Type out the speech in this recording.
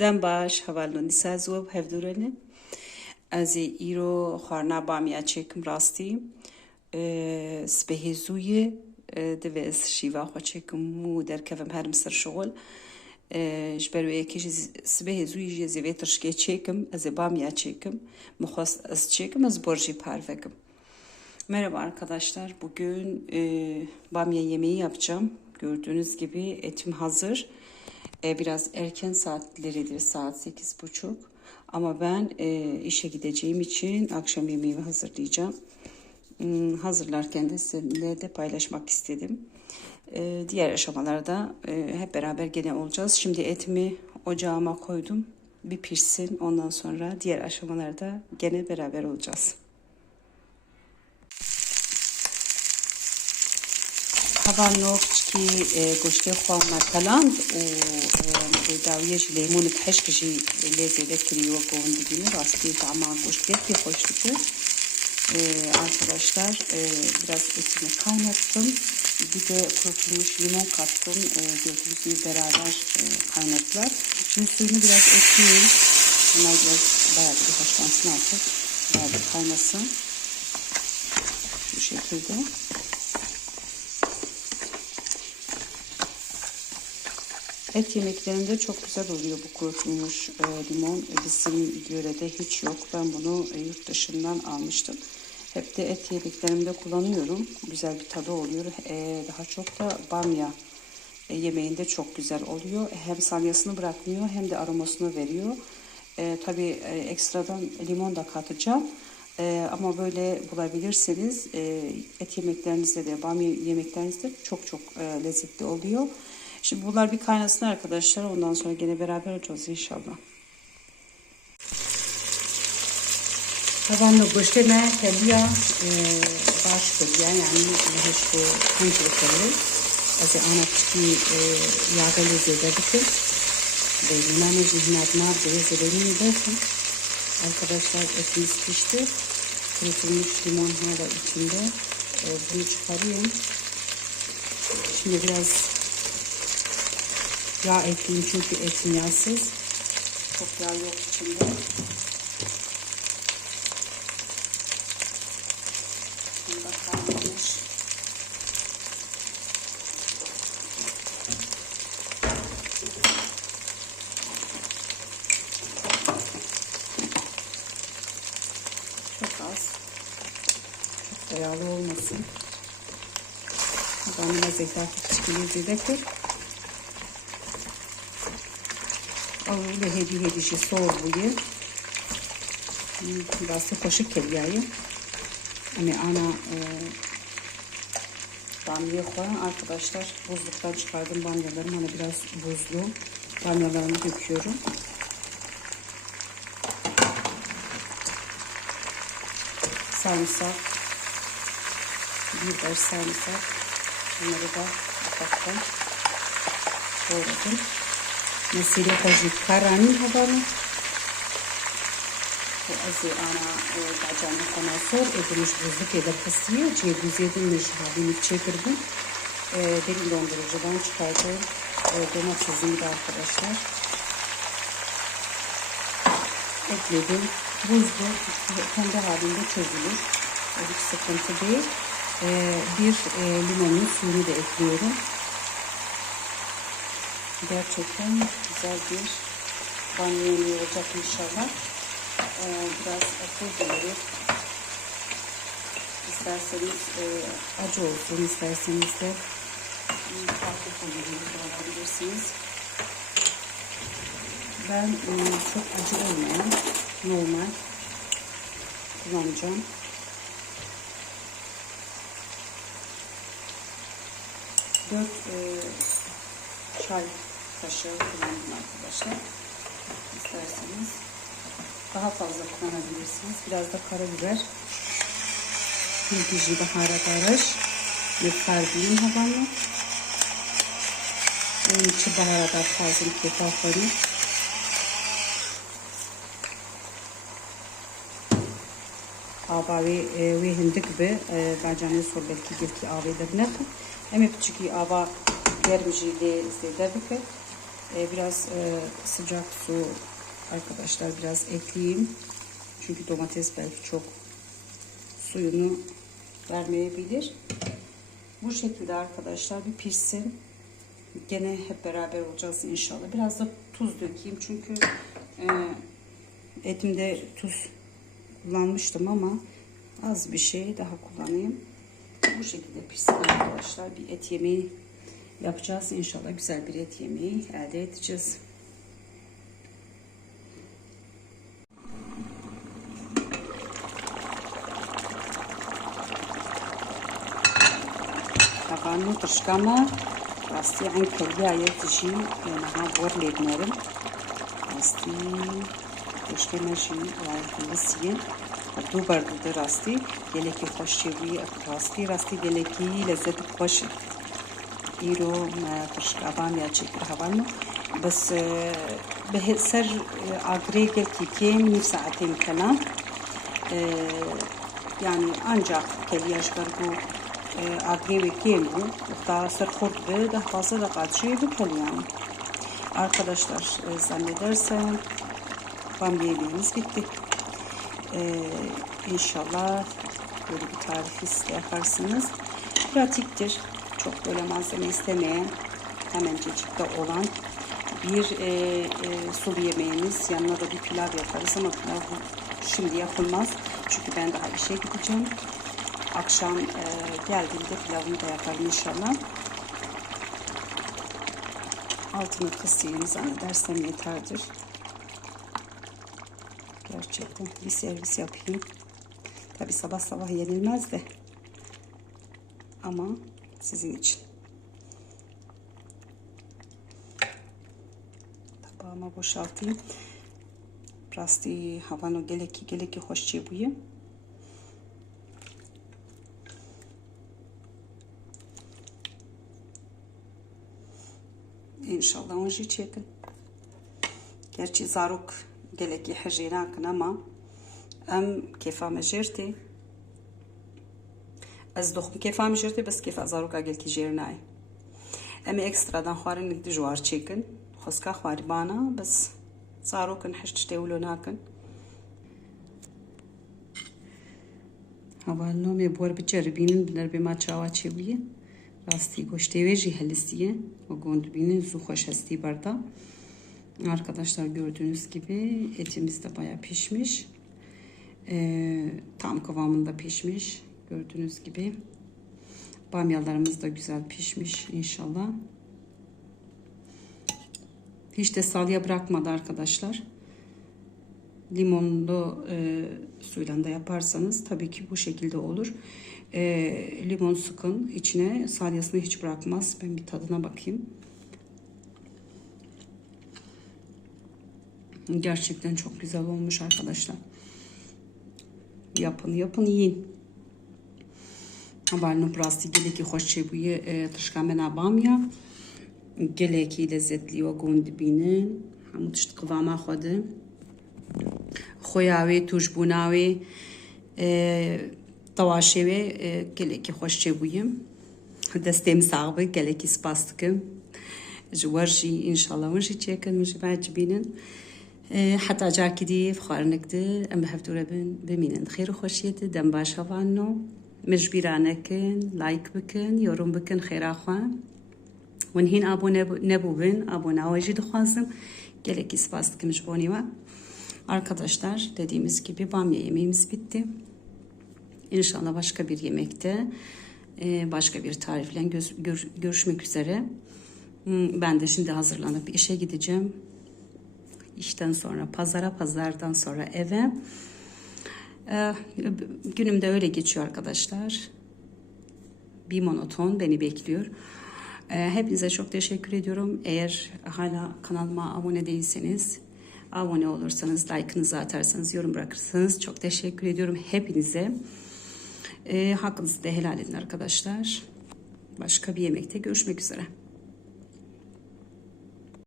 دم باش هەواڵۆنی سازوە هەفدورێنێ ئەزێ ئیرۆ خواردنا بامیا چێکم ڕاستی سبەهێزوویە divê ez şîva xwe çêkim û derkevim herim ser şixul ji ber wê yekê jî sibehê zûyî jî ez ê vê tirşikê çêkim ez ê bamya çêkim mixwast ez çêkim ez bor jî parvekim Merhaba arkadaşlar. Bugün e, bamya yemeği yapacağım. Gördüğünüz gibi etim hazır. e, biraz erken saatleridir saat 8.30 ama ben e, işe gideceğim için akşam yemeğimi hazırlayacağım. Hmm, hazırlarken de sizinle de paylaşmak istedim. E, diğer aşamalarda hep beraber gene olacağız. Şimdi etimi ocağıma koydum. Bir pişsin ondan sonra diğer aşamalarda gene beraber olacağız. Kavanok, كي قشتي خواه مثلا و داویش لیمون تحشک جی لیزه دکری و گوون دیدیم راستی طعما قشتي ki hoş diyor. Arkadaşlar e, biraz etini kaynattım. Bir de kurutulmuş limon kattım. E, gördüğünüz gibi beraber e, kaynattılar. Şimdi suyunu biraz ekleyeyim. Bunlar biraz bayağı bir haşlansın artık. Bayağı bir kaynasın. Bu şekilde. Et yemeklerinde çok güzel oluyor bu kurutulmuş e, limon. E, bizim yörede hiç yok. Ben bunu e, yurt dışından almıştım. Hep de et yemeklerimde kullanıyorum. Güzel bir tadı oluyor. E, daha çok da bamya e, yemeğinde çok güzel oluyor. Hem salyasını bırakmıyor hem de aromasını veriyor. E, tabii e, ekstradan limon da katacağım. E, ama böyle bulabilirseniz e, et yemeklerinizde de bamya yemeklerinizde çok çok e, lezzetli oluyor. Şimdi bunlar bir kaynasın arkadaşlar. Ondan sonra gene beraber olacağız inşallah. Tavanla gösterme tabiya baş tabiya yani hiç bu kancılıkları. Az anakçı e, yağgalı zededik. Ve Yunan'ı zihnat mağduraya zedelim derken arkadaşlar etimiz pişti. Kurutulmuş limon hala içinde. E, bunu çıkarıyorum. Şimdi biraz Yağ ekleyeyim çünkü etim yağsız. Çok yağ yok içinde. Bunda. Çok az. Çok yağlı olmasın. Biraz etrafı çıkıyor zedektir. Avlu hedi hedişi soğuğu. Biraz da kaşık kelyayı. Hani ana e, bamya koyan arkadaşlar buzluktan çıkardım bamyalarım hani biraz buzlu bamyalarımı döküyorum. Sarımsak biber sarımsak bunları da ufaktan doğradım. مسیری خوشی کرانی هوانو و از آنا بعجان خناسور edilmiş buzluk eder kısmıyor. Çiğ düz edilmiş halini çekirdim. Derin dondurucudan çıkardım. Domatesimi de arkadaşlar. Ekledim. Buzlu kendi halinde çözülür. Hiç sıkıntı değil. Bir limonun suyunu da ekliyorum. Gerçekten güzel bir banyo yemeği olacak inşallah. Ee, biraz pul biberi. İsterseniz e, acı olsun, isterseniz de farklı pul biberi kullanabilirsiniz. Ben e, çok acı olmayan, normal kullanacağım. Dört e, çay kaşığı kullandım arkadaşlar. İsterseniz daha fazla kullanabilirsiniz. Biraz da karabiber. Hindiji baharat araş. Yıkardığım havanla. Onun için baharatlar fazla kefafları. آباوی وی هندک به باجانی سر بلکی گفتی آبی در نخ امی بچکی آبا گرم جیلی زیده بکه Ee, biraz e, sıcak su arkadaşlar biraz ekleyeyim. Çünkü domates belki çok suyunu vermeyebilir. Bu şekilde arkadaşlar bir pişsin. Gene hep beraber olacağız inşallah. Biraz da tuz dökeyim çünkü e, etimde tuz kullanmıştım ama az bir şey daha kullanayım. Bu şekilde pişsin arkadaşlar. Bir et yemeği yapacağız. İnşallah güzel bir et yemeği elde edeceğiz. طبعا تشكما راستي عن كلية تجي نها بور لبنارم راستي تشكما جي وعلى دو برد راستي geleki خوش چوی راستی راستی geleki لذت خوش ایرو ما تشکابان یا چکر هوانو بس به سر agre gelki kem nif saatin kalan yani ancak keliyaj gargu agre ve kem bu daha sır kurt ve daha fazla da kaçıyor bu kol yani arkadaşlar e, zannedersem bambiyelerimiz bitti ee, inşallah böyle bir tarifi siz de yaparsınız. Pratiktir. Çok böyle malzeme istemeyen, hemencecikte olan bir e, e, sulu yemeğimiz. Yanına da bir pilav yaparız ama pilav şimdi yapılmaz. Çünkü ben daha işe gideceğim. Akşam e, geldiğimde pilavını da yaparım inşallah. Altını kısayım zannedersem yeterdir. Gerçekten bir servis yapayım. Tabi sabah sabah yenilmez de. Ama sizin için. Tabağıma boşaltayım. Rastı havano geleki geleki hoşçe buyum. İnşallah onu çekin. Gerçi zaruk geleki hecina ama em kefa mecerti ez doxbi kefa mijirtê bes kefa zaroka gelkî jêrnayê em ê ekstradan xwarinê dijwar çêkin. Xwezka xwaribana bes zarokin hiç tiştê wilo nakin. Hava nomê bor biceribînin bi derbê ma çawa çêbûye rastî goştê wê jî helisiye ve gondibînin zû xoşhestî berda. Arkadaşlar gördüğünüz gibi etimiz de baya pişmiş. Ee, tam kıvamında pişmiş. Gördüğünüz gibi. Bamyalarımız da güzel pişmiş inşallah. Hiç de salya bırakmadı arkadaşlar. Limonlu e, suyla da yaparsanız tabii ki bu şekilde olur. E, limon sıkın içine salyasını hiç bırakmaz. Ben bir tadına bakayım. Gerçekten çok güzel olmuş arkadaşlar. Yapın yapın yiyin. ولی نبراستی گلی که خوش چه بویه تشکه من آبامیا گلی که لذت لیو گوند بینه همون تشت قواما خوده خویاوی توش بوناوی تواشیوی گلی که خوش چه بویم دستیم ساقبه گلی که سپاست کم جوار جی انشالله و جی چه کن و جی بعد بینن حتی جا کدی ام به هفته رو بمینند خیر و خوشیت دم باش هوانو مجبيرانكن لايك بكن يوروم بكن خير أخوان ونهين أبو نبو, نبو بن أبو نواجي دخوازم gelek ispastıkım jboni var. Arkadaşlar dediğimiz gibi bamya yemeğimiz bitti. İnşallah başka bir yemekte başka bir tarifle görüşmek üzere. Ben de şimdi hazırlanıp işe gideceğim. İşten sonra pazara, pazardan sonra eve. Günüm de öyle geçiyor arkadaşlar. Bir monoton beni bekliyor. Hepinize çok teşekkür ediyorum. Eğer hala kanalıma abone değilseniz, abone olursanız, like'ınızı atarsanız, yorum bırakırsanız çok teşekkür ediyorum hepinize. E, hakkınızı da helal edin arkadaşlar. Başka bir yemekte görüşmek üzere.